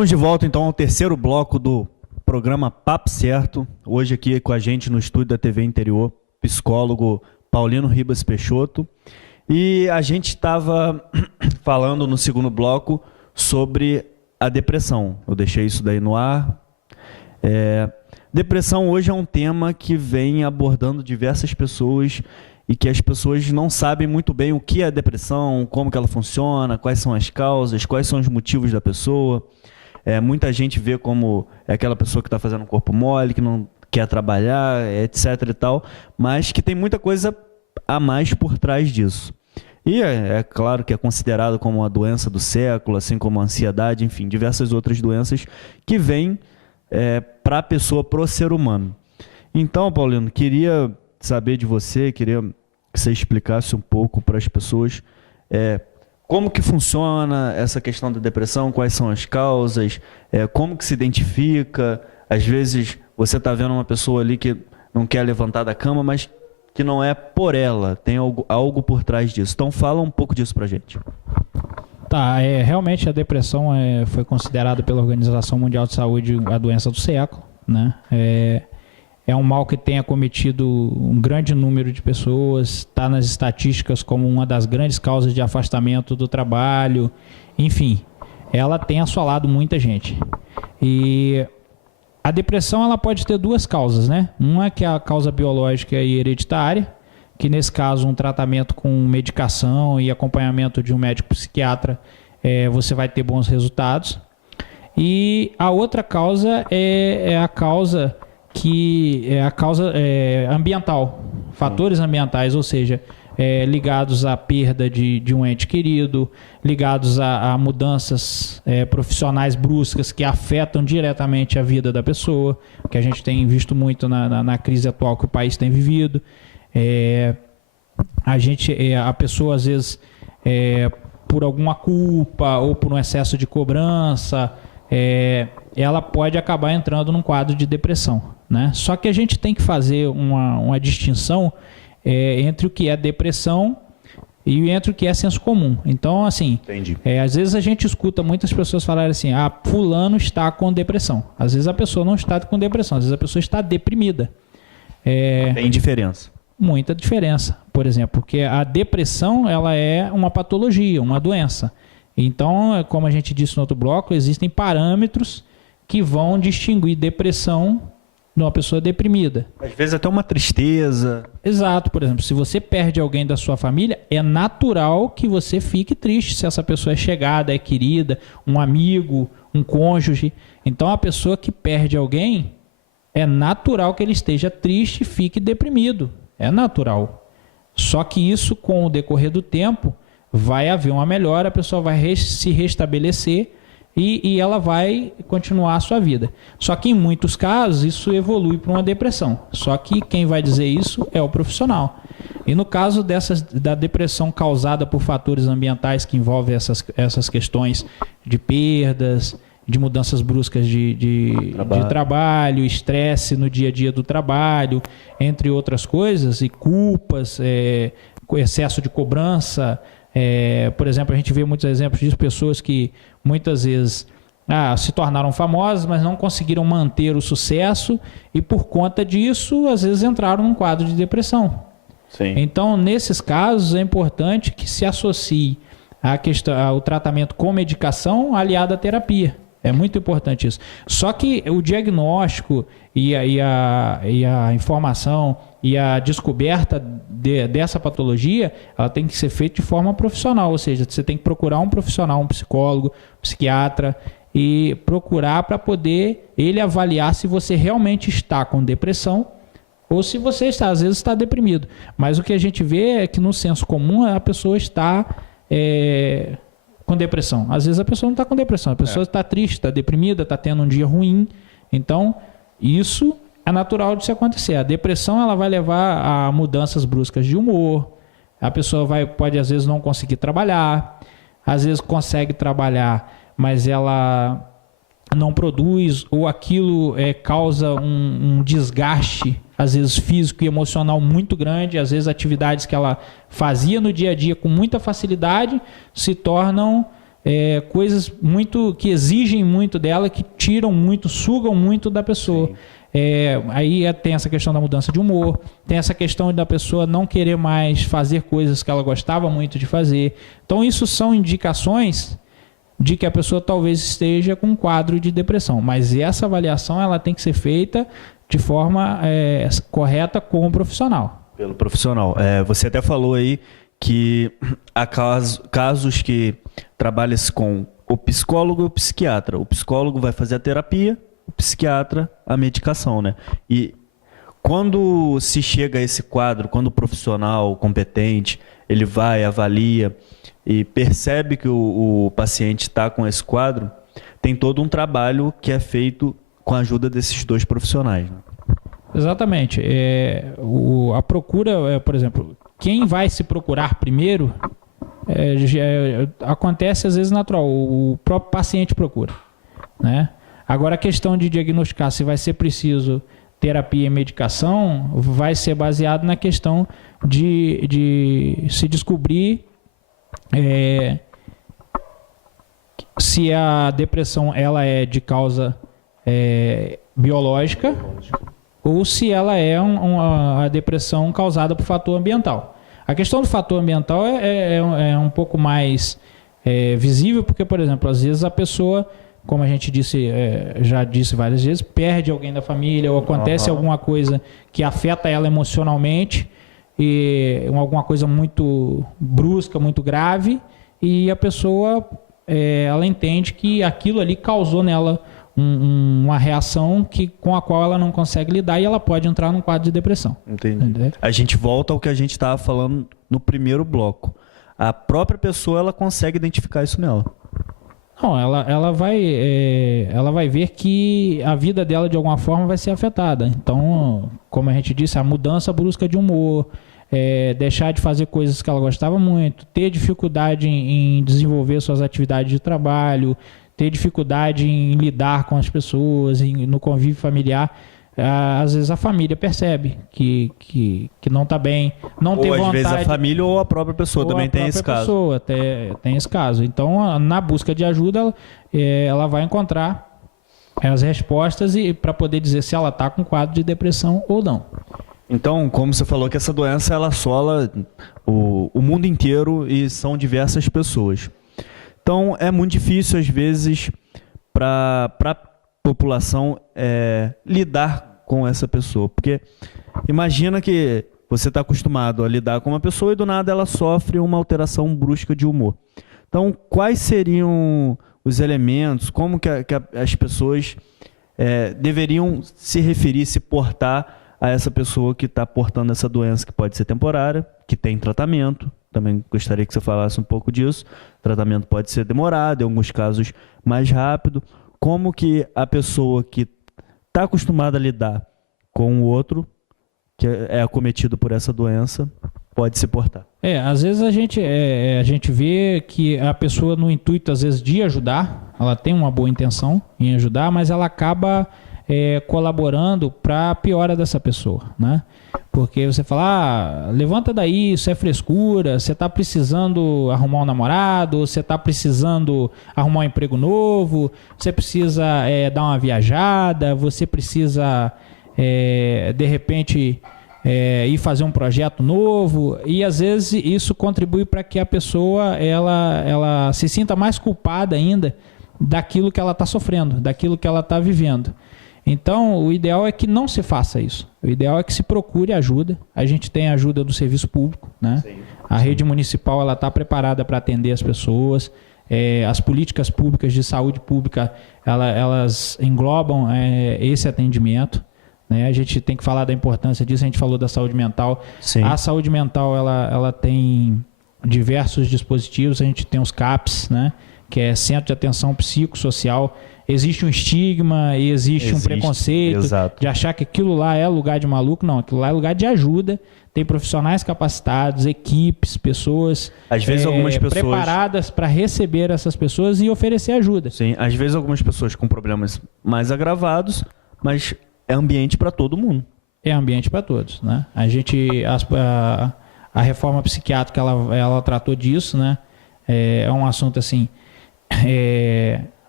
Estamos de volta então ao terceiro bloco do programa Papo Certo. Hoje aqui com a gente no estúdio da TV Interior, psicólogo Paulino Ribas Peixoto. E a gente estava falando no segundo bloco sobre a depressão. Eu deixei isso daí no ar. Depressão hoje é um tema que vem abordando diversas pessoas e que as pessoas não sabem muito bem o que é a depressão, como que ela funciona, quais são as causas, quais são os motivos da pessoa. Muita gente vê como aquela pessoa que está fazendo um corpo mole, que não quer trabalhar, etc e tal, mas que tem muita coisa a mais por trás disso. E é claro que é considerado como uma doença do século, assim como a ansiedade, enfim, diversas outras doenças que vêm para a pessoa, para o ser humano. Então, Paulino, queria saber de você, queria que você explicasse um pouco para as pessoas como que funciona essa questão da depressão, quais são as causas, como que se identifica. Às vezes você está vendo uma pessoa ali que não quer levantar da cama, mas que não é por ela, tem algo por trás disso. Então fala um pouco disso para a gente. Tá, realmente a depressão foi considerada pela Organização Mundial de Saúde a doença do século, né? É um mal que tem acometido um grande número de pessoas, está nas estatísticas como uma das grandes causas de afastamento do trabalho, enfim, ela tem assolado muita gente. E a depressão ela pode ter duas causas, né? Uma que é a causa biológica e hereditária, que nesse caso um tratamento com medicação e acompanhamento de um médico psiquiatra, você vai ter bons resultados. E a outra causa é a causa ambiental, fatores ambientais, ou seja, ligados à perda de um ente querido, ligados a mudanças profissionais bruscas que afetam diretamente a vida da pessoa, que a gente tem visto muito na crise atual que o país tem vivido. A pessoa às vezes por alguma culpa ou por um excesso de cobrança, ela pode acabar entrando num quadro de depressão, né? Só que a gente tem que fazer uma distinção entre o que é depressão e entre o que é senso comum. Então, assim, às vezes a gente escuta muitas pessoas falarem assim, fulano está com depressão. Às vezes a pessoa não está com depressão, às vezes a pessoa está deprimida. Tem diferença. Muita diferença, por exemplo, porque a depressão ela é uma patologia, uma doença. Então, como a gente disse no outro bloco, existem parâmetros que vão distinguir depressão de uma pessoa deprimida. Às vezes até uma tristeza. Exato, por exemplo, se você perde alguém da sua família, é natural que você fique triste se essa pessoa é chegada, é querida, um amigo, um cônjuge. Então, a pessoa que perde alguém, é natural que ele esteja triste e fique deprimido. É natural. Só que isso, com o decorrer do tempo, vai haver uma melhora, a pessoa vai se restabelecer e ela vai continuar a sua vida. Só que em muitos casos isso evolui para uma depressão. Só que quem vai dizer isso é o profissional. E no caso da depressão causada por fatores ambientais que envolvem essas questões de perdas, de mudanças bruscas de trabalho, estresse no dia a dia do trabalho, entre outras coisas, e culpas, excesso de cobrança. Por exemplo, a gente vê muitos exemplos de pessoas que muitas vezes se tornaram famosas, mas não conseguiram manter o sucesso e por conta disso, às vezes entraram num quadro de depressão. Sim. Então, nesses casos, é importante que se associe o tratamento com medicação aliado à terapia. É muito importante isso. Só que o diagnóstico e a informação e a descoberta dessa patologia, ela tem que ser feita de forma profissional, ou seja, você tem que procurar um profissional, um psicólogo, psiquiatra, e procurar para poder ele avaliar se você realmente está com depressão ou se você às vezes está deprimido. Mas o que a gente vê é que no senso comum a pessoa está com depressão. Às vezes a pessoa não está com depressão, a pessoa está triste, está deprimida, está tendo um dia ruim. Então, isso é natural de se acontecer. A depressão ela vai levar a mudanças bruscas de humor. A pessoa pode às vezes não conseguir trabalhar, às vezes consegue trabalhar, mas ela não produz, ou aquilo causa um desgaste, às vezes físico e emocional muito grande. Às vezes atividades que ela fazia no dia a dia com muita facilidade se tornam coisas muito que exigem muito dela, que tiram muito, sugam muito da pessoa. Aí tem essa questão da mudança de humor, tem essa questão da pessoa não querer mais fazer coisas que ela gostava muito de fazer. Então isso são indicações de que a pessoa talvez esteja com um quadro de depressão, mas essa avaliação ela tem que ser feita de forma correta com o profissional. Pelo profissional. Você até falou aí que há casos que trabalha-se com o psicólogo e o psiquiatra. O psicólogo vai fazer a terapia, o psiquiatra a medicação, né? E quando se chega a esse quadro, quando o profissional competente, ele vai, avalia e percebe que o paciente está com esse quadro, tem todo um trabalho que é feito com a ajuda desses dois profissionais, né? Exatamente. A procura, por exemplo, quem vai se procurar primeiro, acontece às vezes natural, o próprio paciente procura, né? Agora a questão de diagnosticar se vai ser preciso terapia e medicação vai ser baseado na questão de se descobrir se a depressão ela é de causa biológica ou se ela é a depressão causada por fator ambiental. A questão do fator ambiental é um pouco mais visível, porque, por exemplo, às vezes a pessoa, como a gente já disse várias vezes, perde alguém da família ou acontece alguma coisa que afeta ela emocionalmente, alguma coisa muito brusca, muito grave, e a pessoa ela entende que aquilo ali causou nela uma reação com a qual ela não consegue lidar e ela pode entrar num quadro de depressão. Entendi. Entendeu? A gente volta ao que a gente estava falando no primeiro bloco. A própria pessoa ela consegue identificar isso nela. Não, ela vai ver que a vida dela de alguma forma vai ser afetada. Então, como a gente disse, a mudança brusca de humor, deixar de fazer coisas que ela gostava muito, ter dificuldade em desenvolver suas atividades de trabalho, ter dificuldade em lidar com as pessoas, no convívio familiar. Às vezes a família percebe que não está bem, não tem vontade. Ou às vezes a família ou a própria pessoa também tem esse caso. Pessoa tem esse caso. Então, na busca de ajuda, ela vai encontrar as respostas para poder dizer se ela está com quadro de depressão ou não. Então, como você falou que essa doença ela assola o mundo inteiro e são diversas pessoas. Então, é muito difícil, às vezes, para a população lidar com essa pessoa. Porque imagina que você está acostumado a lidar com uma pessoa e, do nada, ela sofre uma alteração brusca de humor. Então, quais seriam os elementos, como que as pessoas deveriam se referir, se portar a essa pessoa que está portando essa doença, que pode ser temporária, que tem tratamento? Também gostaria que você falasse um pouco disso. O tratamento pode ser demorado, em alguns casos mais rápido. Como que a pessoa que está acostumada a lidar com o outro, que é acometido por essa doença, pode se portar? Às vezes a gente vê que a pessoa, no intuito, às vezes, de ajudar, ela tem uma boa intenção em ajudar, mas ela acaba colaborando para a piora dessa pessoa, né? Porque você fala, levanta daí, isso é frescura, você está precisando arrumar um namorado, você está precisando arrumar um emprego novo, você precisa dar uma viajada, você precisa, de repente, ir fazer um projeto novo, e às vezes isso contribui para que a pessoa ela se sinta mais culpada ainda daquilo que ela está sofrendo, daquilo que ela está vivendo. Então, o ideal é que não se faça isso. O ideal é que se procure ajuda. A gente tem a ajuda do serviço público, né? Sim. A rede municipal ela está preparada para atender as pessoas. As políticas públicas de saúde pública elas englobam esse atendimento, né? A gente tem que falar da importância disso. A gente falou da saúde mental. Sim. A saúde mental ela tem diversos dispositivos. A gente tem os CAPs, né? Que é Centro de Atenção Psicossocial. Existe um estigma e existe um preconceito, exato, de achar que aquilo lá é lugar de maluco. Não, aquilo lá é lugar de ajuda. Tem profissionais capacitados, equipes, pessoas, às vezes, algumas pessoas preparadas para receber essas pessoas e oferecer ajuda. Sim, às vezes algumas pessoas com problemas mais agravados, mas é ambiente para todo mundo. É ambiente para todos, né? A reforma psiquiátrica ela tratou disso, né? É um assunto assim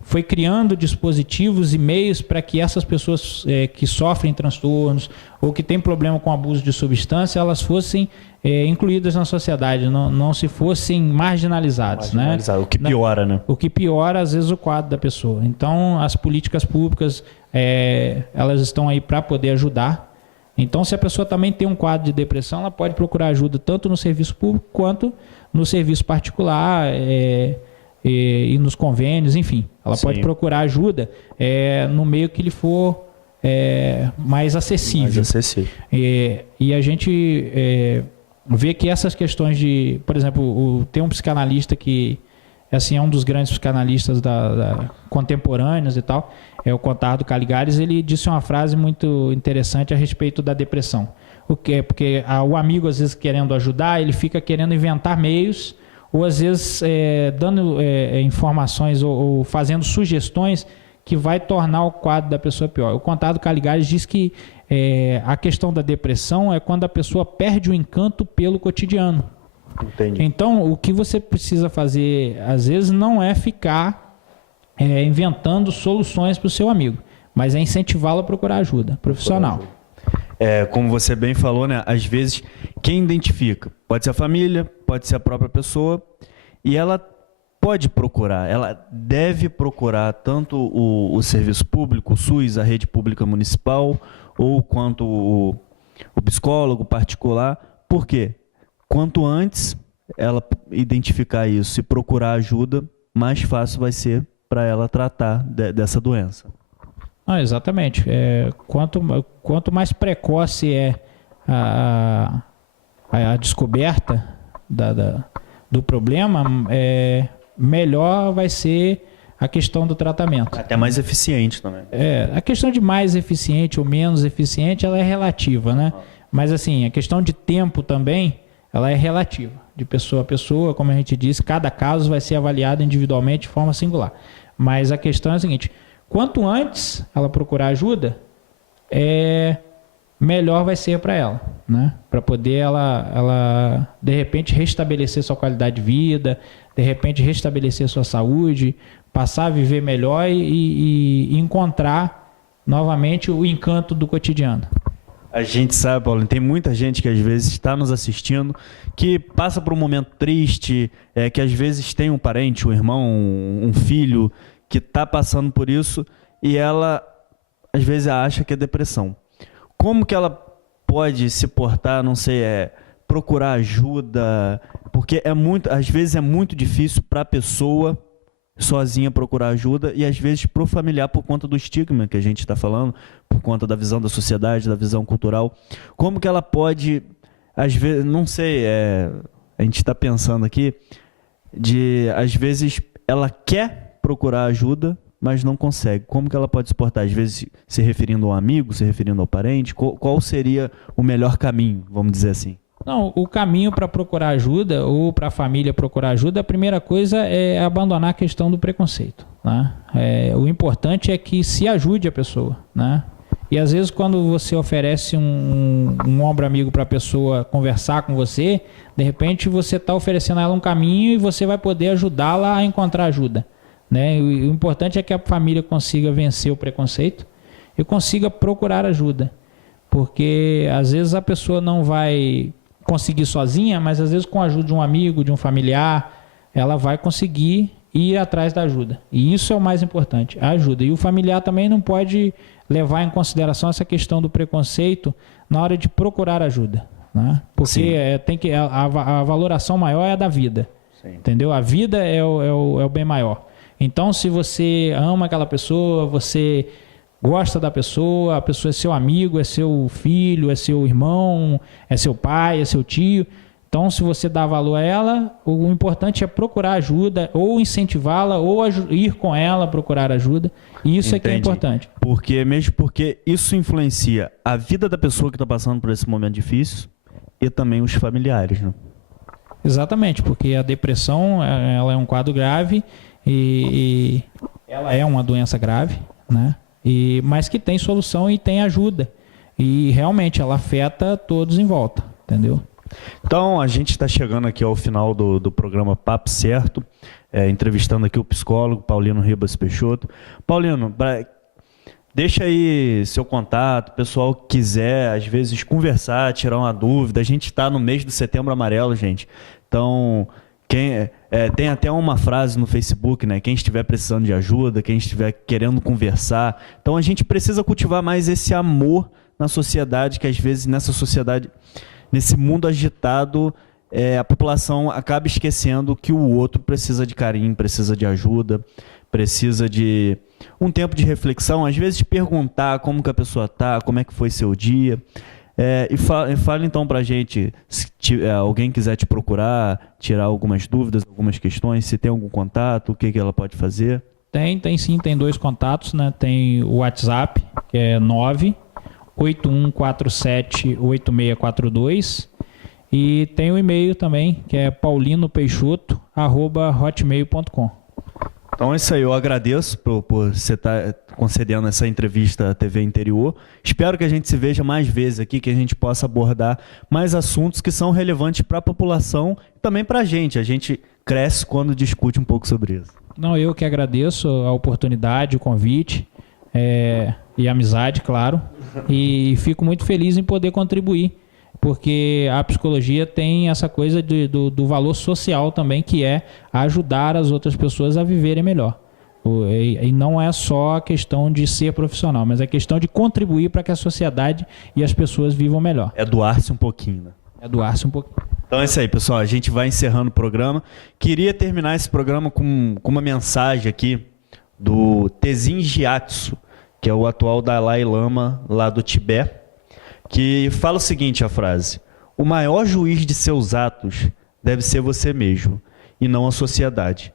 foi criando dispositivos e meios para que essas pessoas que sofrem transtornos ou que têm problema com abuso de substância, elas fossem incluídas na sociedade, não se fossem marginalizadas. Né? O que piora, né? O que piora, às vezes, o quadro da pessoa. Então, as políticas públicas, elas estão aí para poder ajudar. Então, se a pessoa também tem um quadro de depressão, ela pode procurar ajuda tanto no serviço público quanto no serviço particular, e nos convênios, enfim. Ela Sim. pode procurar ajuda no meio que lhe for mais acessível. Mais acessível. E a gente vê que essas questões de... Por exemplo, tem um psicanalista que assim, é um dos grandes psicanalistas contemporâneos e tal, é o Contardo Caligares. Ele disse uma frase muito interessante a respeito da depressão. O que é porque o amigo, às vezes, querendo ajudar, ele fica querendo inventar meios, ou às vezes dando informações ou fazendo sugestões que vai tornar o quadro da pessoa pior. O Contardo Caligares diz que a questão da depressão é quando a pessoa perde o encanto pelo cotidiano. Entendi. Então, o que você precisa fazer, às vezes, não é ficar inventando soluções para o seu amigo, mas é incentivá-lo a procurar ajuda profissional. Como você bem falou, né? Às vezes, quem identifica? Pode ser a família, pode ser a própria pessoa, e ela pode procurar, ela deve procurar tanto o serviço público, o SUS, a rede pública municipal, ou quanto o psicólogo particular. Por quê? Quanto antes ela identificar isso e procurar ajuda, mais fácil vai ser para ela tratar dessa doença. Exatamente. Quanto mais precoce é a descoberta do problema, melhor vai ser a questão do tratamento. Até mais eficiente também. A questão de mais eficiente ou menos eficiente, ela é relativa, né? Mas assim, a questão de tempo também, ela é relativa. De pessoa a pessoa, como a gente disse, cada caso vai ser avaliado individualmente de forma singular. Mas a questão é a seguinte: quanto antes ela procurar ajuda, melhor vai ser para ela, né? Para poder ela, de repente, restabelecer sua qualidade de vida, de repente, restabelecer sua saúde, passar a viver melhor e encontrar novamente o encanto do cotidiano. A gente sabe, Paulo, tem muita gente que às vezes está nos assistindo, que passa por um momento triste, que às vezes tem um parente, um irmão, um filho, que está passando por isso, e ela às vezes acha que é depressão. Como que ela pode se portar, não sei, procurar ajuda? Porque às vezes é muito difícil para a pessoa sozinha procurar ajuda, e às vezes para o familiar, por conta do estigma que a gente está falando, por conta da visão da sociedade, da visão cultural. Como que ela pode, às vezes, não sei, a gente está pensando aqui, às vezes ela quer procurar ajuda, mas não consegue. Como que ela pode se portar? Às vezes se referindo a um amigo, se referindo ao parente, qual seria o melhor caminho, vamos dizer assim? Não, o caminho para procurar ajuda ou para a família procurar ajuda, a primeira coisa é abandonar a questão do preconceito, né? O importante é que se ajude a pessoa, né? E às vezes quando você oferece um ombro amigo para a pessoa conversar com você, de repente você está oferecendo a ela um caminho e você vai poder ajudá-la a encontrar ajuda, né? O importante é que a família consiga vencer o preconceito e consiga procurar ajuda, porque às vezes a pessoa não vai conseguir sozinha, mas às vezes com a ajuda de um amigo, de um familiar, ela vai conseguir ir atrás da ajuda. E isso é o mais importante, a ajuda. E o familiar também não pode levar em consideração essa questão do preconceito na hora de procurar ajuda, né? Porque a valoração maior é a da vida. Sim. Entendeu? A vida é o bem maior. Então, se você ama aquela pessoa, você gosta da pessoa, a pessoa é seu amigo, é seu filho, é seu irmão, é seu pai, é seu tio. Então, se você dá valor a ela, o importante é procurar ajuda, ou incentivá-la, ou ir com ela procurar ajuda. E isso é que é importante. Mesmo porque isso influencia a vida da pessoa que está passando por esse momento difícil e também os familiares, né? Exatamente, porque a depressão ela é um quadro grave e ela é uma doença grave, né? Mas que tem solução e tem ajuda. E realmente ela afeta todos em volta, entendeu? Então, a gente está chegando aqui ao final do programa Papo Certo, entrevistando aqui o psicólogo Paulino Ribas Peixoto. Paulino, deixa aí seu contato, o pessoal que quiser, às vezes, conversar, tirar uma dúvida. A gente está no mês do Setembro Amarelo, gente. Então, tem até uma frase no Facebook, né? Quem estiver precisando de ajuda, quem estiver querendo conversar. Então, a gente precisa cultivar mais esse amor na sociedade, que às vezes nessa sociedade, nesse mundo agitado, a população acaba esquecendo que o outro precisa de carinho, precisa de ajuda, precisa de um tempo de reflexão, às vezes perguntar como que a pessoa está, como é que foi seu dia. Fala então pra gente, se alguém quiser te procurar, tirar algumas dúvidas, algumas questões, se tem algum contato, o que ela pode fazer? Tem sim, tem 2 contatos, né? Tem o WhatsApp, que é 981478642, e tem o e-mail também, que é paulinopeixoto@hotmail.com. Então é isso aí, eu agradeço por você estar concedendo essa entrevista à TV Interior. Espero que a gente se veja mais vezes aqui, que a gente possa abordar mais assuntos que são relevantes para a população e também para a gente. A gente cresce quando discute um pouco sobre isso. Não, eu que agradeço a oportunidade, o convite e a amizade, claro. E fico muito feliz em poder contribuir, porque a psicologia tem essa coisa do valor social também, que é ajudar as outras pessoas a viverem melhor. E não é só a questão de ser profissional, mas é a questão de contribuir para que a sociedade e as pessoas vivam melhor. É doar-se um pouquinho, né? É doar-se um pouquinho. Então é isso aí, pessoal. A gente vai encerrando o programa. Queria terminar esse programa com uma mensagem aqui do Tenzin Gyatso, que é o atual Dalai Lama lá do Tibete, que fala o seguinte, a frase: o maior juiz de seus atos deve ser você mesmo, e não a sociedade.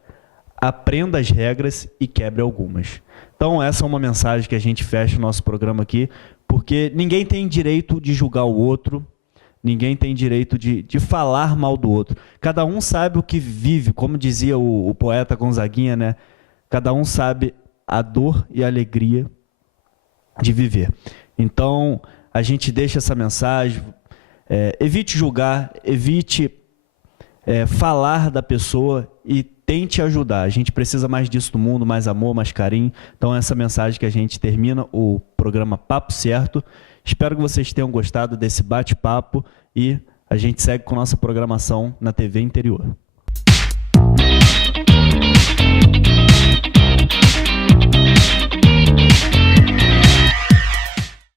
Aprenda as regras e quebre algumas. Então essa é uma mensagem que a gente fecha o nosso programa aqui, porque ninguém tem direito de julgar o outro, ninguém tem direito de falar mal do outro. Cada um sabe o que vive, como dizia o poeta Gonzaguinha, né? Cada um sabe a dor e a alegria de viver. Então, a gente deixa essa mensagem, evite julgar, evite falar da pessoa e tente ajudar. A gente precisa mais disso no mundo, mais amor, mais carinho. Então, essa mensagem que a gente termina o programa Papo Certo. Espero que vocês tenham gostado desse bate-papo e a gente segue com nossa programação na TV Interior.